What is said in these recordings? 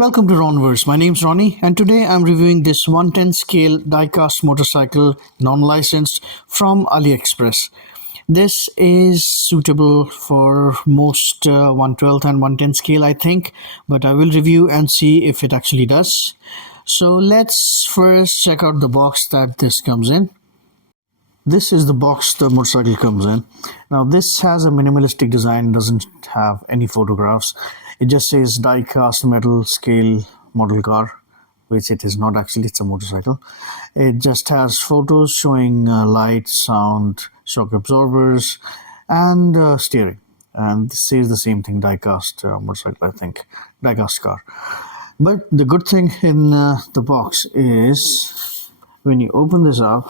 Welcome to Ronverse. My name's Ronnie, and today I'm reviewing this 110 scale diecast motorcycle, non-licensed, from AliExpress. This is suitable for most 112 and 110 scale, I think, but I will review and see if it actually does. So let's first check out the box that this comes in. This is the box the motorcycle comes in. Now this has a minimalistic design, doesn't have any photographs. It just says die-cast metal scale model car, which it is not actually, it's a motorcycle. It just has photos showing light, sound, shock absorbers, and steering. And this says the same thing, die-cast motorcycle, I think, die-cast car. But the good thing in the box is when you open this up,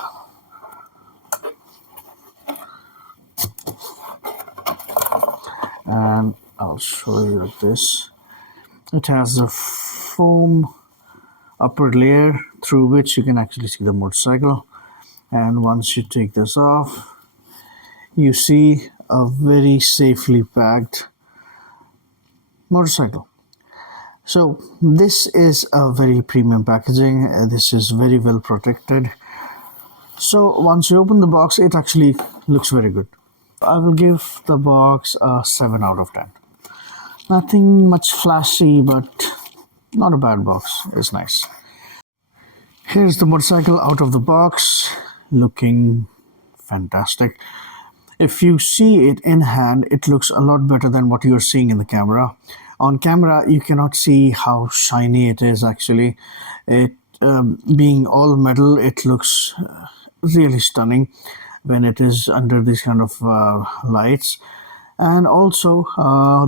and I'll show you this. It has a foam upper layer through which you can actually see the motorcycle, and once you take this off, you see a very safely packed motorcycle. So this is a very premium packaging. This is very well protected. So once you open the box, it actually looks very good. I will give the box a 7 out of 10. Nothing much flashy, but not a bad box. It's nice. Here's the motorcycle out of the box, looking fantastic. If you see it in hand, it looks a lot better than what you're seeing in the camera. On camera, you cannot see how shiny it is actually. It being all metal, it looks really stunning when it is under these kind of lights. And also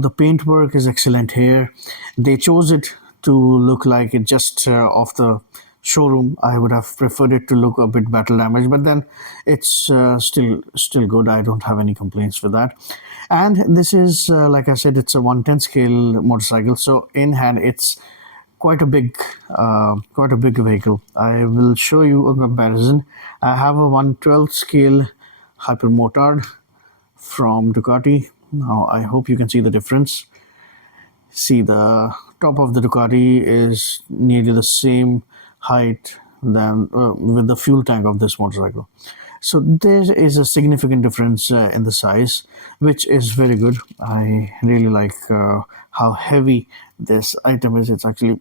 the paintwork is excellent here. They chose it to look like it just off the showroom. I would have preferred it to look a bit battle damaged, but then it's still good. I don't have any complaints with that. And this is like I said, it's a 110 scale motorcycle, so in hand it's quite a big vehicle. I will show you a comparison. I have a 112 scale hyper motard from Ducati. Now I hope you can see the difference. See, the top of the Ducati is nearly the same height than with the fuel tank of this motorcycle. So there is a significant difference in the size, which is very good. I really like how heavy this item is. It's actually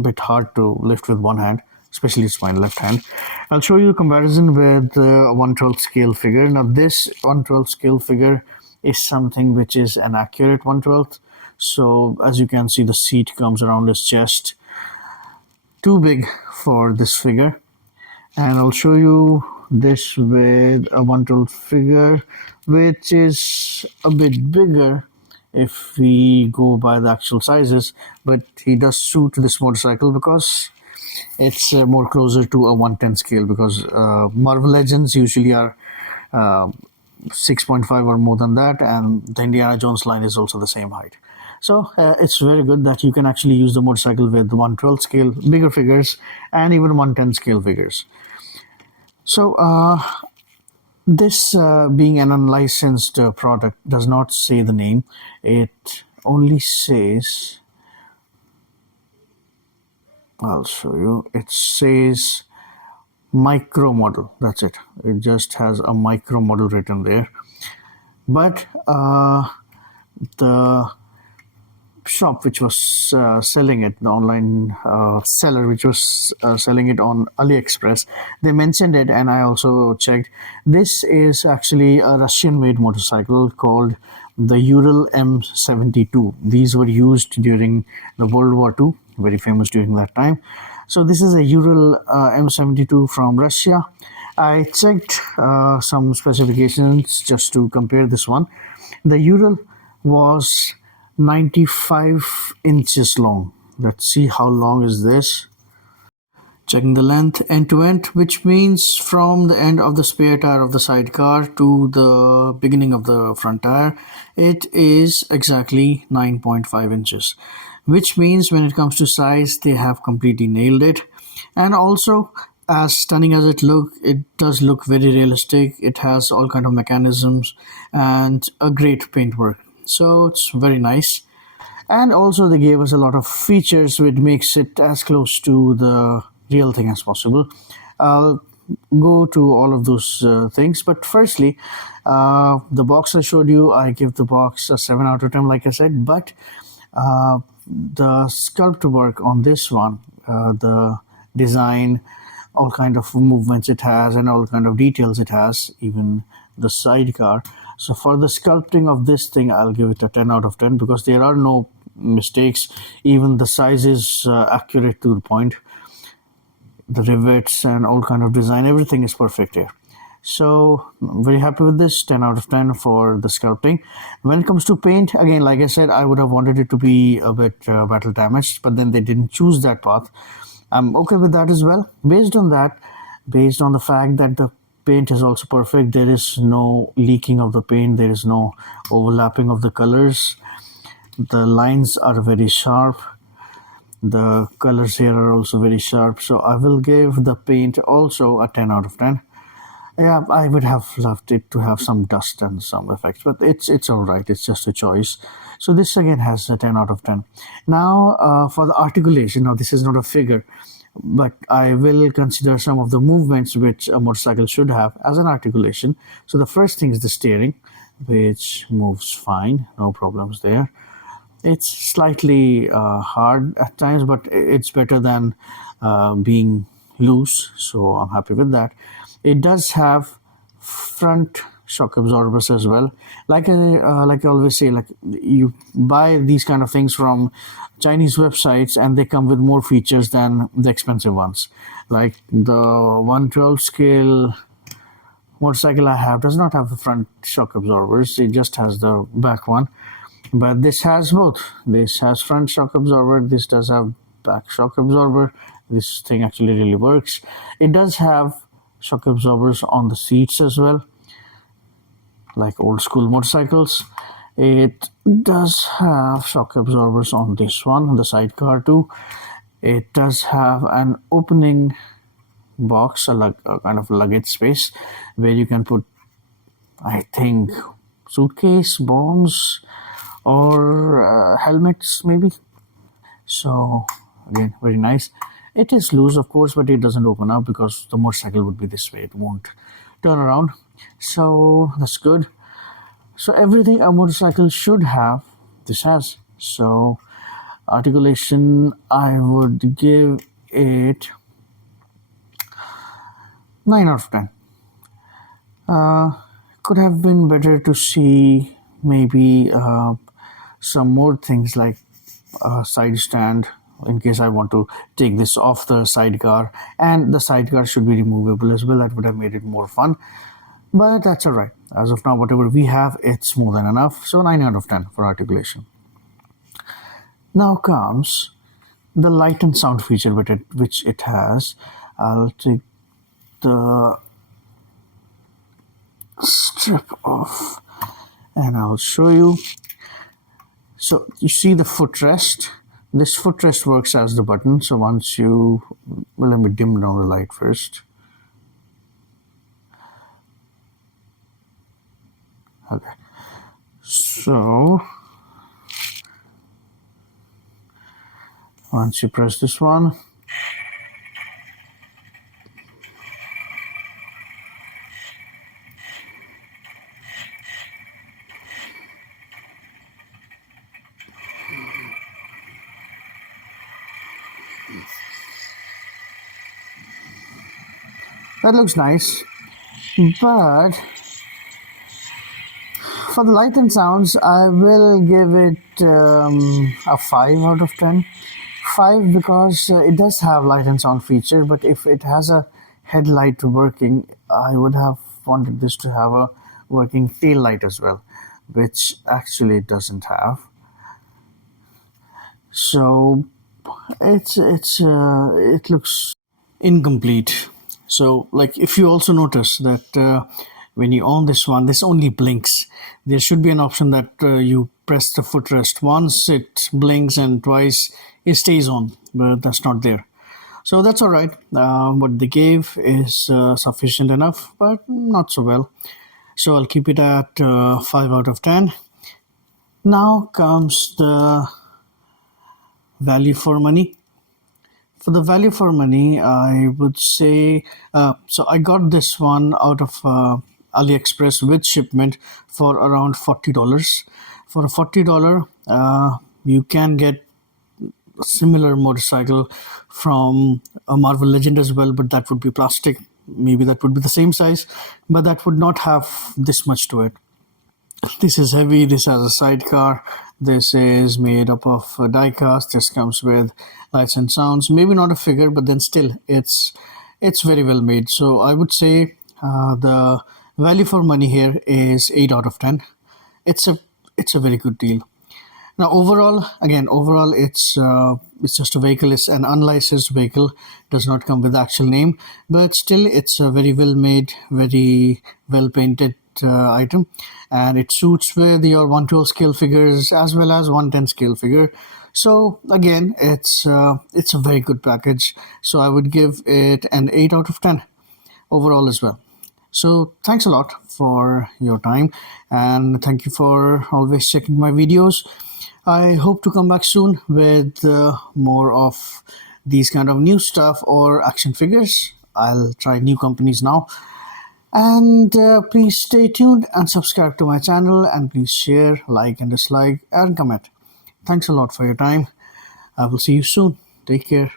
bit hard to lift with one hand, especially it's my left hand. I'll show you a comparison with a 112 scale figure. Now this 112 scale figure is something which is an accurate 112. So as you can see, the seat comes around his chest, too big for this figure. And I'll show you this with a 112 figure, which is a bit bigger if we go by the actual sizes, but he does suit this motorcycle because it's more closer to a 110 scale, because Marvel Legends usually are 6.5 or more than that, and the Indiana Jones line is also the same height. So it's very good that you can actually use the motorcycle with 112 scale bigger figures and even 110 scale figures. So this being an unlicensed product does not say the name. It only says, I'll show you, it says micro model. That's it. It just has a micro model written there. But the shop which was selling it, the online seller which was selling it on AliExpress, they mentioned it, and I also checked. This is actually a Russian-made motorcycle called the Ural M72. These were used during the World War II, very famous during that time. So this is a Ural M72 from Russia. I checked some specifications just to compare this one. The Ural was 95 inches long. Let's see how long is this. Checking the length end to end, which means from the end of the spare tire of the sidecar to the beginning of the front tire, it is exactly 9.5 inches, which means when it comes to size, they have completely nailed it. And also, as stunning as it does look very realistic. It has all kind of mechanisms and a great paintwork, so it's very nice. And also they gave us a lot of features which makes it as close to the real thing as possible. I'll go to all of those things, but firstly, the box I showed you, I give the box a 7 out of 10, like I said. But the sculpt work on this one, the design, all kind of movements it has and all kind of details it has, even the sidecar. So for the sculpting of this thing, I'll give it a 10 out of 10 because there are no mistakes. Even the size is accurate to the point. The rivets and all kind of design, everything is perfect here. So I'm very happy with this. 10 out of 10 for the sculpting. When it comes to paint, again, like I said, I would have wanted it to be a bit battle damaged, but then they didn't choose that path. I'm okay with that as well. Based on that, based on the fact that the paint is also perfect, there is no leaking of the paint, there is no overlapping of the colors, the lines are very sharp, the colors here are also very sharp. So I will give the paint also a 10 out of 10. Yeah, I would have loved it to have some dust and some effects, but it's all right. It's just a choice. So this again has a 10 out of 10. Now for the articulation, now this is not a figure, but I will consider some of the movements which a motorcycle should have as an articulation. So the first thing is the steering, which moves fine, no problems there. It's slightly hard at times, but it's better than being loose, so I'm happy with that. It does have front shock absorbers as well. Like I always say, like you buy these kind of things from Chinese websites and they come with more features than the expensive ones. Like the 112 scale motorcycle I have does not have the front shock absorbers, it just has the back one. But this has both. This has front shock absorber, this does have back shock absorber. This thing actually really works. It does have shock absorbers on the seats as well, like old school motorcycles. It does have shock absorbers on this one, the sidecar too. It does have an opening box, a kind of luggage space where you can put, I think, suitcase, bombs, or helmets maybe. So again, very nice. It is loose, of course, but it doesn't open up because the motorcycle would be this way. It won't turn around. So that's good. So everything a motorcycle should have, this has. So articulation, I would give it 9 out of 10. Could have been better to see maybe some more things like a side stand in case I want to take this off the sidecar, and the sidecar should be removable as well. That would have made it more fun, but that's all right. As of now, whatever we have, it's more than enough. So 9 out of 10 for articulation. Now comes the light and sound feature which it has. I'll take the strip off and I'll show you. So you see the footrest. This footrest works as the button. So once you, well, let me dim down the light first. Okay. So once you press this one, that looks nice, but for the light and sounds, I will give it a 5 out of 10. 5 because it does have light and sound feature, but if it has a headlight working, I would have wanted this to have a working tail light as well, which actually it doesn't have. So it looks incomplete. So like if you also notice that when you on this one, this only blinks. There should be an option that you press the footrest once, it blinks, and twice it stays on, but that's not there. So that's all right. What they gave is sufficient enough, but not so well. So I'll keep it at 5 out of 10. Now comes the value for money. For the value for money, I would say, so I got this one out of AliExpress with shipment for around $40. For a $40, you can get a similar motorcycle from a Marvel Legend as well, but that would be plastic. Maybe that would be the same size, but that would not have this much to it. This is heavy. This has a sidecar. This is made up of diecast. This comes with lights and sounds. Maybe not a figure, but then still, it's very well made. So I would say the value for money here is 8 out of 10. It's a it's a very good deal. Now, overall, it's just a vehicle. It's an unlicensed vehicle. Does not come with the actual name, but still, it's a very well made, very well painted item, and it suits with your 112 scale figures as well as 110 scale figure. So again, it's a very good package. So I would give it an 8 out of 10 overall as well. So thanks a lot for your time, and thank you for always checking my videos. I hope to come back soon with more of these kind of new stuff or action figures. I'll try new companies now. And please stay tuned and subscribe to my channel, and please share, like and dislike and comment. Thanks a lot for your time. I will see you soon. Take care.